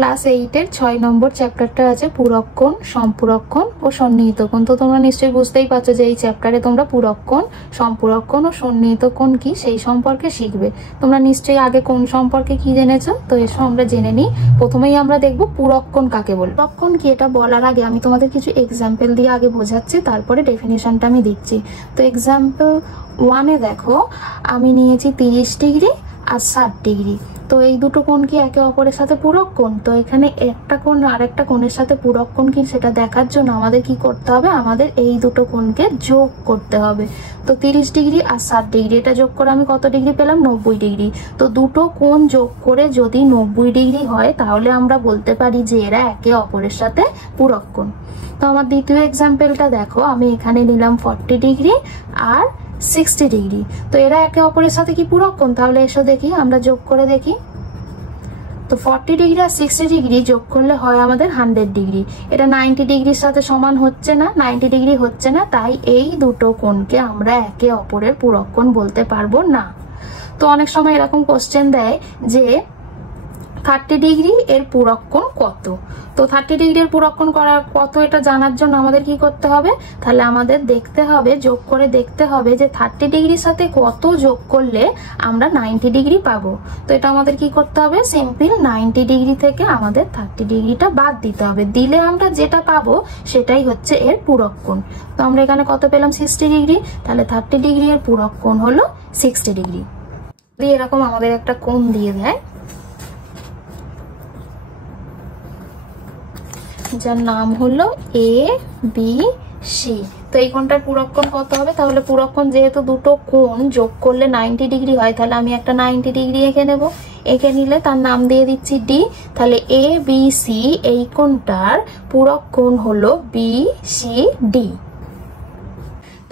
Class 8-এর 6 নম্বর চ্যাপ্টারটা আছে পূরক কোণ, সম্পূরক কোণ ও সন্নিহিত কোণ। তো তোমরা নিশ্চয়ই বুঝতেই পারছো যে এই চ্যাপ্টারে তোমরা পূরক কোণ, সম্পূরক কোণ ও সন্নিহিত কোণ কি সেই সম্পর্কে শিখবে। তোমরা নিশ্চয়ই আগে কোণ সম্পর্কে কি জেনেছো, তো এসব আমরা জেনে নিই। প্রথমেই আমরা দেখবো পূরক কোণ কাকে বলে। পূরক কোণ কি এটা বলার আগে আমি তোমাদের কিছু এক্সাম্পল দিয়ে আগে বোঝাচ্ছি, তারপরে ডেফিনিশনটা আমি দিচ্ছি। তো এক্সাম্পল 1-এ দেখো আমি নিয়েছি 30 ডিগ্রি আর 60 ডিগ্রি। তো এই দুটো কোণ কি একে অপরের সাথে পূরক কোণ? তো এখানে একটা কোণ আরেকটা কোণের সাথে পূরক কোণ কি সেটা দেখার জন্য আমাদের কি করতে হবে, আমাদের এই দুটো কোণকে যোগ করতে হবে। তো 30 ডিগ্রি আর 60 ডিগ্রি এটা যোগ করে আমি কত ডিগ্রি পেলাম? 90 ডিগ্রি। তো দুটো কোণ যোগ করে যদি 90 ডিগ্রি হয় তাহলে আমরা বলতে পারি যে এরা একে অপরের সাথে পূরক কোণ। তো আমার দ্বিতীয় এক্সাম্পলটা দেখো, আমি এখানে নিলাম 40 ডিগ্রি আর 60 ডিগ্রি। তো এরা একে অপরের সাথে কি পূরক কোণ? তাহলে এসো দেখি, আমরা যোগ করে দেখি। তো 40 ডিগ্রি আর 60 ডিগ্রি যোগ করলে হয় আমাদের 100 ডিগ্রি। এটা 90 ডিগ্রির সাথে সমান হচ্ছে না, 90 ডিগ্রি হচ্ছে না, তাই এই দুটো কোণকে আমরা একে অপরের পূরক কোণ বলতে পারবো না। তো অনেক সময় এরকম কোশ্চেন দেয় যে 30 ডিগ্রি এর পূরক কোণ কত। তো 30 ডিগ্রি এর পূরক কোণ কত এটা জানার জন্য আমাদের কি করতে হবে, তাহলে আমাদের দেখতে হবে, যোগ করে দেখতে হবে যে 30 ডিগ্রির সাথে কত যোগ করলে আমরা 90 ডিগ্রি পাবো। তো এটা আমাদের কি করতে হবে, সিম্পল 90 ডিগ্রি থেকে আমাদের 30 ডিগ্রিটা বাদ দিতে হবে, দিলে আমরা যেটা পাবো সেটাই হচ্ছে এর পূরক কোণ। তো আমরা এখানে কত পেলাম? 60 ডিগ্রি। তাহলে 30 ডিগ্রি এর পূরক কোণ হলো 60 ডিগ্রি। এরকম আমাদের একটা কোণ দিয়ে দেয় যার নাম হলো ABC। তো এই কোণটার পূরক কোণ কত হবে? তাহলে পূরক কোণ যেহেতু দুটো কোণ যোগ করলে 90 ডিগ্রি হয়, তাহলে আমি একটা 90 ডিগ্রি এঁকে নেব। এঁকে নিলে তার নাম দিয়ে দিচ্ছি D। তাহলে ABC এই কোণটার পূরক কোণ হলো BCD।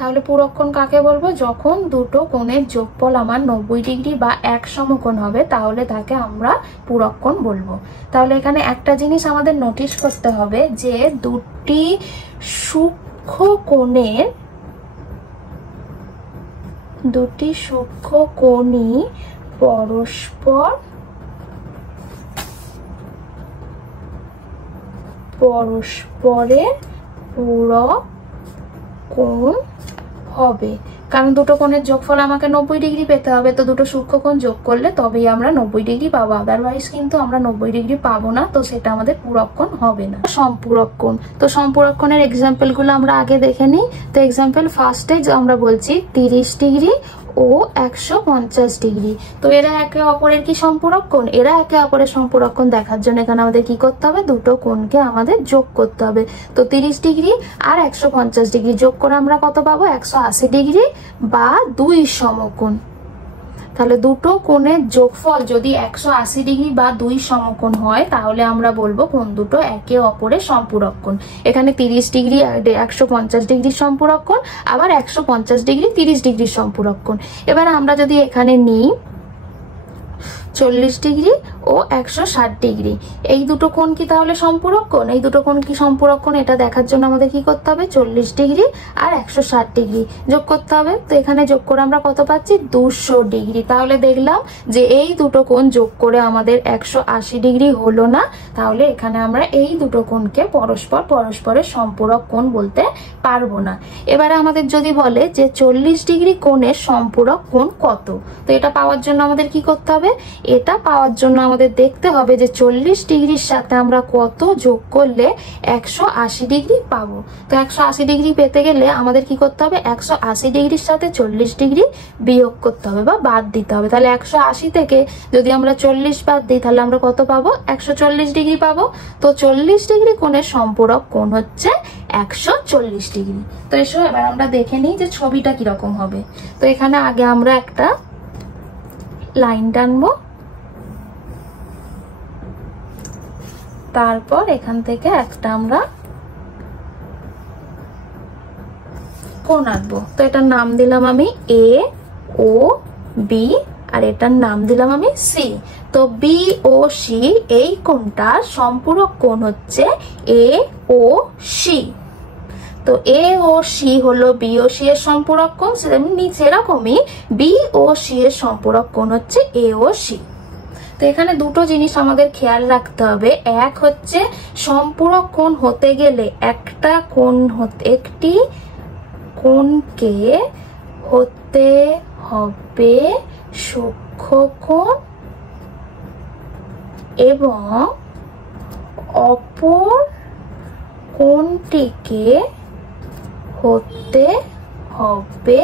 তাহলে পূরক কোণ কাকে বলবো? যখন দুটো কোণের যোগফল আমার 90 ডিগ্রি বা এক সমকোণ হবে তাহলে তাকে আমরা পূরক কোণ বলবো। তাহলে এখানে একটা জিনিস আমাদের নোটিশ করতে হবে যে দুটি সূক্ষ্ম কোণই পরস্পরের পূরক কোণ হবে, কারণ দুটো কোণের যোগফল আমাকে 90 ডিগ্রি পেতে হবে। তো দুটো সূক্ষ্ম কোণ যোগ করলে তবেই আমরা 90 ডিগ্রি পাবো, আদারওয়াইজ কিন্তু আমরা 90 ডিগ্রি পাবো না, তো সেটা আমাদের পূরক কোণ হবে না। সম্পূরক কোণ, তো সম্পূরক কোণের এক্সাম্পল গুলো আমরা আগে দেখে নিই। তো এক্সাম্পল ফার্স্টে আমরা বলছি 30 ডিগ্রি ও 150 ডিগ্রি। তো এরা একে অপরের কি সম্পূরক কোণ? এরা একে অপরের সম্পূরক কোণ দেখার জন্য এখানে আমাদের কি করতে হবে, দুটো কোণকে আমাদের যোগ করতে হবে। তো 30 ডিগ্রি আর 150 ডিগ্রি যোগ করে আমরা কত পাবো? 180 ডিগ্রি বা 2 সমকোণ। তাহলে দুটো কোণের যোগফল যদি 180 ডিগ্রি বা 2 সমকোণ হয় তাহলে আমরা বলবো কোণ দুটো একে অপরের সম্পূরক কোণ। এখানে 30 ডিগ্রি 150 ডিগ্রি সম্পূরক কোণ, আবার 150 ডিগ্রি 30 ডিগ্রি সম্পূরক কোণ। এবার আমরা যদি এখানে নিই 40 ডিগ্রি ও 160 ডিগ্রি, এই দুটো কোণ কি তাহলে সম্পূরক কোণ? এই দুটো কোণ কি সম্পূরক কোণ এটা দেখার জন্য আমাদের কি করতে হবে? 40 ডিগ্রি আর 160 ডিগ্রি যোগ করতে হবে। তো এখানে যোগ করে আমরা কত পাচ্ছি? 200 ডিগ্রি। তাহলে দেখলাম যে এই দুটো কোণ যোগ করে আমাদের 180 ডিগ্রি হলো না, তাহলে এখানে আমরা এই দুটো কোণকে পরস্পরের সম্পূরক কোণ বলতে পারবো না। এবারে আমাদের যদি বলে যে 40 ডিগ্রি কোণের সম্পূরক কোণ কত, তো এটা পাওয়ার জন্য আমাদের কি করতে হবে? এটা পাওয়ার জন্য আমাদের দেখতে হবে যে 40 ডিগ্রির সাথে আমরা কত যোগ করলে 180 ডিগ্রি পাবো। তো 180 ডিগ্রি পেতে গেলে আমাদের কি করতে হবে? 180 ডিগ্রির সাথে 40 ডিগ্রি বিয়োগ করতে হবে বা বাদ দিতে হবে। তাহলে 180 থেকে যদি আমরা 40 বাদ দিই তাহলে আমরা কত পাবো? 140 ডিগ্রি পাবো। তো 40 ডিগ্রি কোণের সম্পূরক কোণ হচ্ছে 140 ডিগ্রি। তো এসো এবার আমরা দেখে নিই যে ছবিটা কিরকম হবে। তো এখানে আগে আমরা একটা লাইন টানবো, তারপর এখান থেকে একটা আমরা কোণ আঁকবো। তো এটার নাম দিলাম আমি AOB আর এটার নাম দিলাম আমি C। তো BOC এই কোণটার সম্পূরক কোণ হচ্ছে AOC। তো AOC হলো BOC এর সম্পূরক কোণ, সেরকমই BOC এর সম্পূরক কোণ হচ্ছে AOC। তো এখানে দুটো জিনিস আমাদের খেয়াল রাখতে হবে। এক হচ্ছে সম্পূরক কোণ হতে গেলে একটি কোণকে হতে হবে সূক্ষ্মকোণ এবং অপর কোণটিকে হতে হবে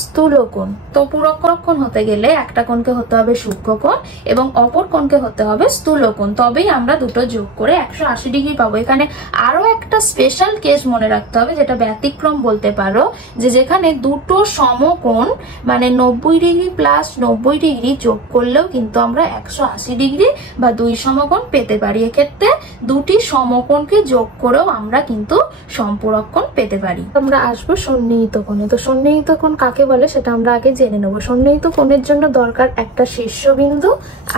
স্থূলকোণ। তো পূরক কোণ হতে গেলে একটা কোণকে হতে হবে সূক্ষ্মকোণ এবং অপর কোণকে হতে হবে স্থূলকোণ, তবেই আমরা দুটো যোগ করে 180 ডিগ্রি পাবো। এখানে আরো একটা স্পেশাল কেস মনে রাখতে হবে, যেটা ব্যতিক্রম বলতে পারো, যে যেখানে দুটো সমকোণ মানে 90 ডিগ্রি প্লাস 90 ডিগ্রি যোগ করলেও কিন্তু আমরা 180 ডিগ্রি বা দুই সমকোণ পেতে পারি। এক্ষেত্রে দুটি সমকোণকে যোগ করেও আমরা কিন্তু সম্পূরক কোণ পেতে পারি। আমরা আসবো সন্নিহিত কোণে। তো সন্নিহিত কোণ কাকে বলে সেটা আমরা আগে জেনে নেব। সন্নিহিত কোণের জন্য দরকার একটা শীর্ষবিন্দু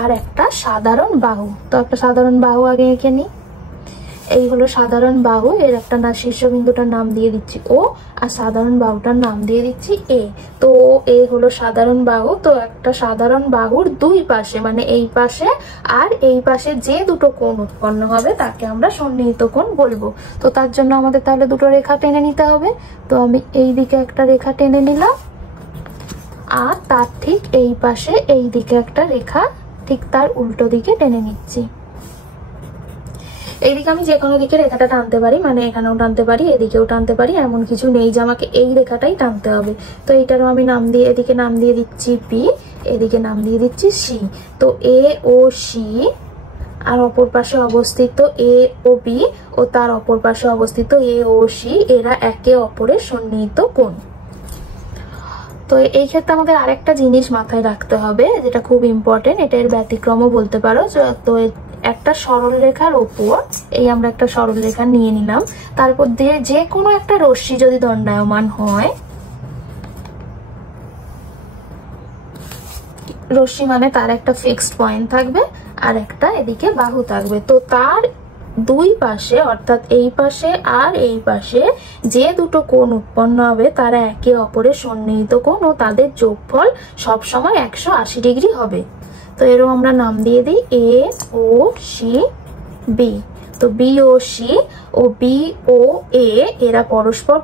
আর একটা সাধারণ বাহু। তো একটা সাধারণ বাহু আগে এঁকে নিই। এই হলো সাধারণ বাহু, এর একটা শীর্ষবিন্দুটার নাম দিয়ে দিচ্ছি ও, আর সাধারণ বাহুটার নাম দিয়ে দিচ্ছি এ। তো এ হলো সাধারণ বাহু। তো একটা সাধারণ বাহুর দুই পাশে মানে এই পাশে আর এই পাশে যে দুটো কোণ উৎপন্ন হবে তাকে আমরা সন্নিহিত কোণ বলবো। তো তার জন্য আমাদের তাহলে দুটো রেখা টেনে নিতে হবে। তো আমি এই দিকে একটা রেখা টেনে নিলাম আর তার ঠিক এই পাশে এই দিকে একটা রেখা ঠিক তার উল্টো দিকে টেনে নিচ্ছি। এইদিকে আমি যে কোনো দিকে রেখাটা টানতে পারি, মানে এখানেও টানতে পারি এদিকেও টানতে পারি, এমন কিছু নেই যে আমাকে এই রেখাটাই টানতে হবে। তো এইটারও আমি নাম দিয়ে এদিকে নাম দিয়ে দিচ্ছি পি, এদিকে নাম দিয়ে দিচ্ছি সি। তো এ ও সি আর অপর পাশে অবস্থিত এ ও বি ও তার অপর পাশে অবস্থিত এ ও সি, এরা একে অপরের সন্নিহিত কোণ। তো এই ক্ষেত্রে আমাদের আরেকটা জিনিস মাথায় রাখতে হবে যেটা খুব ইম্পর্টেন্ট, এটা এর ব্যতিক্রমও বলতে পারো। তো একটা সরল রেখার ওপর এই আমরা একটা সরল রেখা নিয়ে নিলাম, তারপর দিয়ে যে কোনো একটা রশ্মি যদি দণ্ডায়মান হয়, রশ্মি মানে তার একটা ফিক্সড পয়েন্ট থাকবে আর একটা এদিকে বাহু থাকবে। তো তার দুই পাশে অর্থাৎ এই পাশে আর এই পাশে যে দুটো কোণ উৎপন্ন হবে তারা একে অপরের সন্নিহিত কোণ ও তাদের যোগফল সবসময় 180 ডিগ্রি হবে। তো এরও আমরা নাম দিয়ে দিই এ ও সি বি। তো বি ও সি ও বি ও এ এরা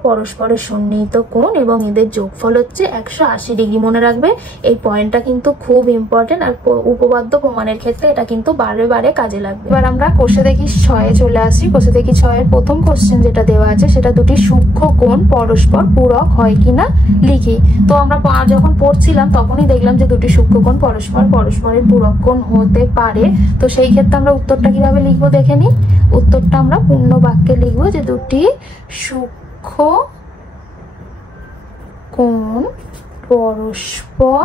পরস্পরের সন্নিহিত কোণ এবং এদের যোগফল হচ্ছে 180 ডিগ্রি। মনে রাখবে এই পয়েন্টটা কিন্তু খুব ইম্পর্টেন্ট, আর উপপাদ্য প্রমাণের ক্ষেত্রে এটা কিন্তু বারে বারে কাজে লাগবে। এবার আমরা কোষে দেখি 6-এ চলে আসি। কোষে দেখি 6-এর প্রথম কোশ্চেন যেটা দেওয়া আছে সেটা দুটি সূক্ষ্ম কোণ পরস্পর পূরক হয় কিনা লিখি। তো আমরা যখন পড়ছিলাম তখনই দেখলাম যে দুটি সূক্ষ্ম কোণ পরস্পরের পূরক কোণ হতে পারে। তো সেই ক্ষেত্রে আমরা উত্তরটা কিভাবে লিখবো দেখে নিই। উত্তরটা আমরা পূর্ণ বাক্যে লিখবো যে দুটি সূক্ষ্ম কোণ পরস্পর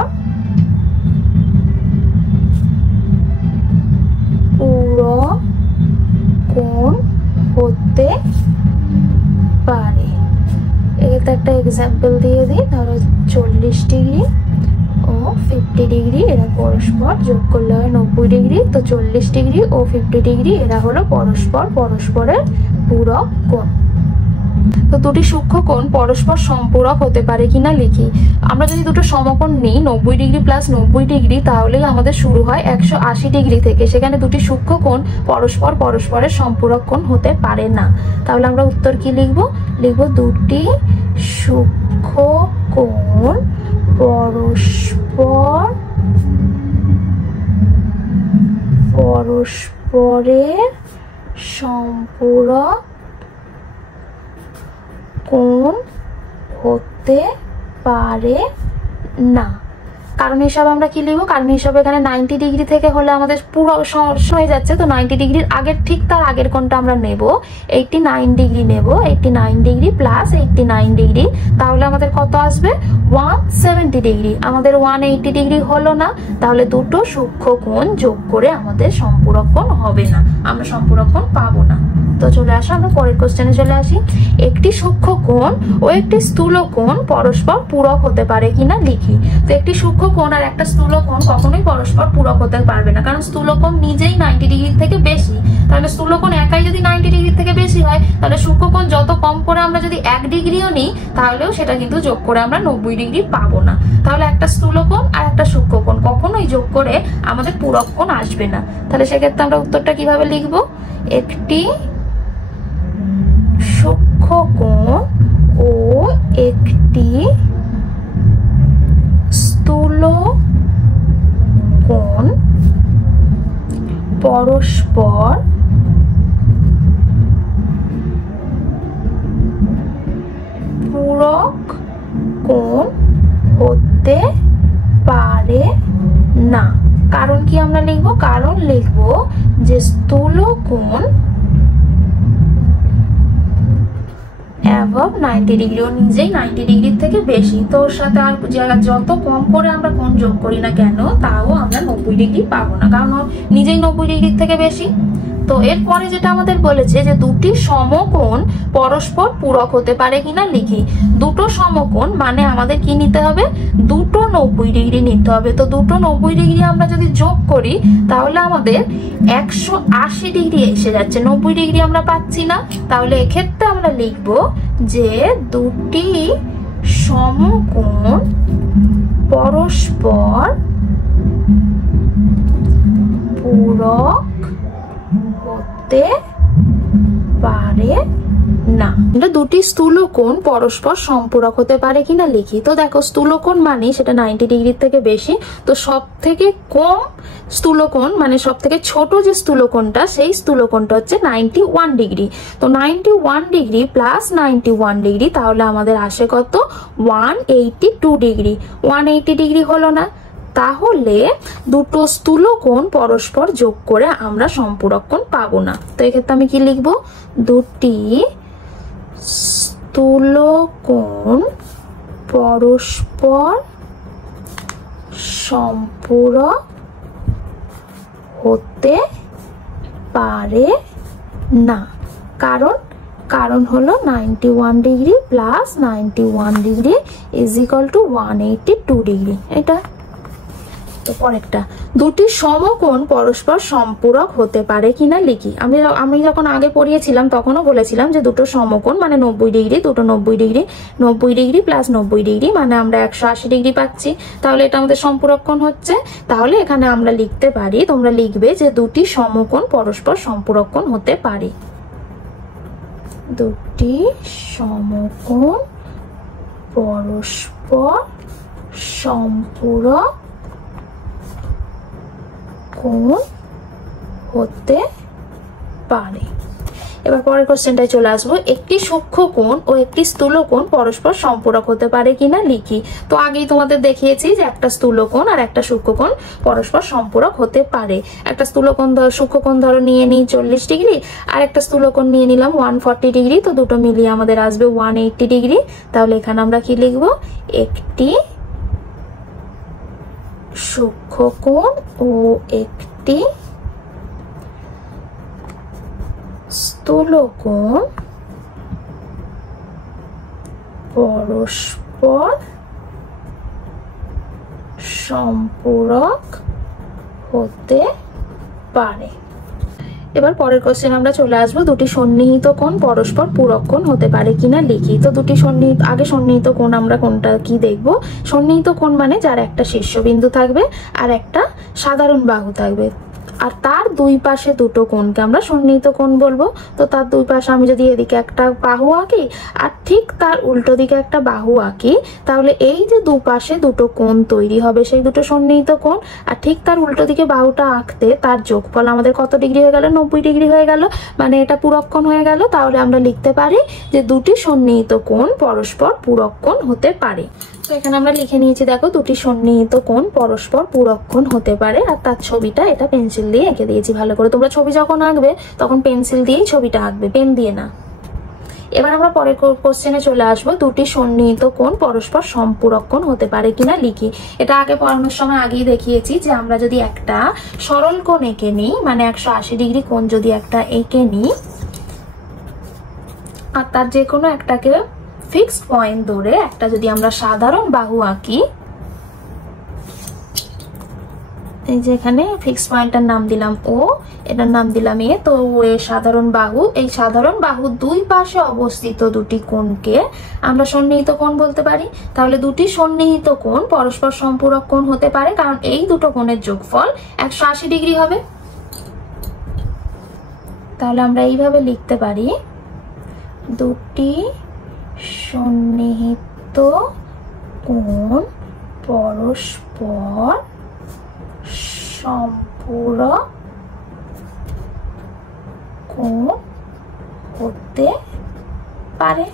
পূরক কোণ হতে পারে। এতে একটা এক্সাম্পল দিয়ে দিই, ধরো 40 ডিগ্রি ও 50 ডিগ্রি এরা পরস্পর যোগ করলে হয় 90 ডিগ্রি। তো 40 ডিগ্রি ও 50 ডিগ্রি এরা হলো পরস্পরের পূরক কোণ। তো দুটি সূক্ষ্ম কোণ পরস্পর সম্পূরক হতে পারে কিনা লিখি। আমরা যদি দুটো সমকোণ নিই 90 ডিগ্রি প্লাস 90 ডিগ্রি, তাহলেই আমাদের শুরু হয় 180 ডিগ্রি থেকে। সেখানে দুটি সূক্ষ্ম কোণ পরস্পরের সম্পূরক কোণ হতে পারে না। তাহলে আমরা উত্তর কি লিখবো? লিখবো দুটি সূক্ষ্ম কোণ পরস্পরের সম্পূরক কোণ হতে পারে না। কারণ হিসাবে আমরা কি লিখবো? কারণ হিসাবে এখানে 90 ডিগ্রি থেকে হলে আমাদের পুরো হয়ে যাচ্ছে। তো 90 ডিগ্রির আগের ঠিক তার আগের কোণটা আমরা নেব 89 ডিগ্রি নেব। 89 ডিগ্রি প্লাস 89 ডিগ্রি, তাহলে আমাদের কত আসবে? 170 ডিগ্রি। আমাদের 180 ডিগ্রি হলো না, তাহলে দুটো সূক্ষ্ম কোণ যোগ করে আমাদের সম্পূরক কোণ হবে না, আমরা সম্পূরক কোণ পাবো না। তো চলে আসো আমরা পরের কোশ্চেনে চলে আসি। একটি সূক্ষ্ম কোণ ও একটি স্থূল কোণ পরস্পর পূরক হতে পারে কিনা লিখি। তো একটি সূক্ষ্ম কোণ আর একটা স্থূল কোণ কখনোই পরস্পর পূরক হতে পারবে না, কারণ স্থূল কোণ নিজেই 90 ডিগ্রি থেকে বেশি। তাহলে স্থূল কোণ একাই যদি 90 ডিগ্রি থেকে বেশি হয়, তাহলে সূক্ষ্ম কোণ যত কম করে আমরা যদি 1 ডিগ্রিও নিই, তাহলেও সেটা কিন্তু যোগ করে আমরা 90 ডিগ্রি পাবো না। তাহলে একটা স্থূল কখনোই যোগ করে আমাদের পূরক কোণ আসবে না। তাহলে সেক্ষেত্রে আমরা উত্তরটা কিভাবে লিখবো, একটি সূক্ষ্মকোণ ও একটি স্থূলকোণ পরস্পর পূরক কোণ হতে পারে না। কারণ কি আমরা লিখবো, কারণ লিখবো যে স্থূলকোণ above 90 ডিগ্রি, ও নিজেই 90 ডিগ্রির থেকে বেশি, তো ওর সাথে আর যত কম করে আমরা কোণ যোগ করি না কেন তাও আমরা 90 ডিগ্রি পাবো না, কারণ ও নিজেই 90 ডিগ্রির থেকে বেশি। তো এরপরে যেটা আমাদের বলেছে যে দুটি সমকোণ পরস্পর পূরক হতে পারে কিনা লিখি। দুটো সমকোণ মানে আমাদের কি নিতে হবে, দুটো 90 ডিগ্রি নিতে হবে। তো দুটো 90 ডিগ্রি আমরা যদি যোগ করি তাহলে আমাদের 180 ডিগ্রি এসে যাচ্ছে, 90 ডিগ্রি আমরা পাচ্ছি না। তাহলে এক্ষেত্রে আমরা লিখব যে দুটি সমকোণ পরস্পর পূরক হতে পারে না। দুটি স্থূলকোণ পরস্পর সম্পূরক হতে পারে কিনা লিখি। তো দেখো স্থূলকোণ মানে সেটা 90 ডিগ্রির থেকে বেশি, তো সব থেকে কম স্থূলকোণ মানে সব থেকে ছোট যে স্থূলকোণটা সেই স্থূলকোণটা হচ্ছে 91 ডিগ্রি। তো 91 ডিগ্রি প্লাস 91 ডিগ্রি তাহলে আমাদের আসে কত, 182 ডিগ্রি। 180 ডিগ্রি হলো না, তাহলে দুটো স্থূলকোণ পরস্পর যোগ করে আমরা সম্পূরক কোণ পাবো না। তো এক্ষেত্রে আমি কি লিখবো, দুটি স্থূলকোণ পরস্পর সম্পূরক হতে পারে না। কারণ হলো 91 degree plus 91 degree is equal to 182 degree. এটা তো পরেরটা, দুটি সমকোণ পরস্পর সম্পূরক হতে পারে কিনা লিখি। আমি যখন আগে পড়িয়েছিলাম তখনও বলেছিলাম যে দুটো সমকোণ মানে 90 ডিগ্রি, দুটো 90 ডিগ্রি, 90 ডিগ্রি প্লাস 90 ডিগ্রি মানে আমরা 180 ডিগ্রি পাচ্ছি। তাহলে এটা আমাদের সম্পূরক কোণ হচ্ছে। তাহলে এখানে আমরা লিখতে পারি, তোমরা লিখবে যে দুটি সমকোণ পরস্পর সম্পূরক কোণ হতে পারে। দুটি সমকোণ পরস্পর সম্পূরক কোণ হতে পারে। এবার পরের কোশ্চেনটায় চলে আসবো, একটি সূক্ষ্মকোণ ও একটি স্থূলকোণ পরস্পর সম্পূরক হতে পারে কিনা লিখি। তো আগেই তোমাদের দেখিয়েছি যে একটা স্থূলকোণ আর একটা সূক্ষ্মকোণ পরস্পর সম্পূরক হতে পারে। একটা সূক্ষ্মকোণ ধরো নিয়ে নিই 40 ডিগ্রি, আর একটা স্থূলকোণ নিয়ে নিলাম 140 ডিগ্রি, তো দুটো মিলিয়ে আমাদের আসবে 180 ডিগ্রি। তাহলে এখানে আমরা কি লিখবো, একটি সূক্ষ্মকোণ ও একটি স্থূলকোণ পরস্পর সম্পূরক হতে পারে। এবার পরের কোশ্চেন আমরা চলে আসবো, দুটি সন্নিহিত কোণ পরস্পর পূরক কোণ হতে পারে কিনা লিখি। তো দুটি সন্নিহিত কোণ আমরা কোনটা কি দেখবো, সন্নিহিত কোণ মানে যার একটা শীর্ষবিন্দু থাকবে আর একটা সাধারণ বাহু থাকবে, আর তার দুই পাশে দুটো কোণকে আমরা সন্নিহিত কোণ বলবো। তো তার দুই পাশে আমি যদি এদিকে একটা বাহু আঁকি আর ঠিক তার উল্টো দিকে একটা বাহু আঁকি, তাহলে এই যে দুপাশে দুটো কোণ তৈরি হবে সেই দুটো সন্নিহিত কোণ, আর ঠিক তার উল্টো দিকে বাহুটা আঁকতে তার যোগফল আমাদের কত ডিগ্রি হয়ে গেল, 90 ডিগ্রি হয়ে গেল, মানে এটা পূরক কোণ হয়ে গেল। তাহলে আমরা লিখতে পারি যে দুটি সন্নিহিত কোণ পরস্পর পূরক কোণ হতে পারে। তো এখানে আমরা লিখে নিয়েছি, দেখো দুটি সন্নিহিত কোণ পরস্পর পূরক কোণ হতে পারে, আর তার ছবিটা এটা পেন্সিল দিয়ে এঁকে দিয়েছি ভালো করে। তোমরা ছবি যখন আঁকবে তখন পেন্সিল দিয়েই ছবিটা আঁকবে, পেন দিয়ে না। এবার আমরা পরের কোশ্চেনে চলে আসবো, দুটি সন্নিহিত কোণ পরস্পর সম্পূরক কোণ হতে পারে কিনা লিখি। এটা আগে পড়ানোর সময় আগেই দেখিয়েছি যে আমরা যদি একটা সরল কোণ এঁকে নিই, মানে 180 ডিগ্রি কোণ যদি একটা এঁকে নিই আর তার যে কোনো একটাকে ফিক্সড পয়েন্ট ধরে একটা যদি আমরা সাধারণ বাহু আঁকি, এই যে এখানে ফিক্স পয়েন্টটার নাম দিলাম ও, এটার নাম দিলাম এ। তো এর সাধারণ বাহু, এই সাধারণ বাহুর দুই পাশে অবস্থিত দুটি কোণকে আমরা সন্নিহিত কোণ বলতে পারি। তাহলে দুটি সন্নিহিত কোণ পরস্পর সম্পূরক কোণ হতে পারে, কারণ এই দুটো কোণের যোগফল 180 ডিগ্রি হবে। তাহলে আমরা এইভাবে লিখতে পারি, দুটি সন্নিহিত কোণ পরস্পর সম্পূরক কোণ হতে পারে।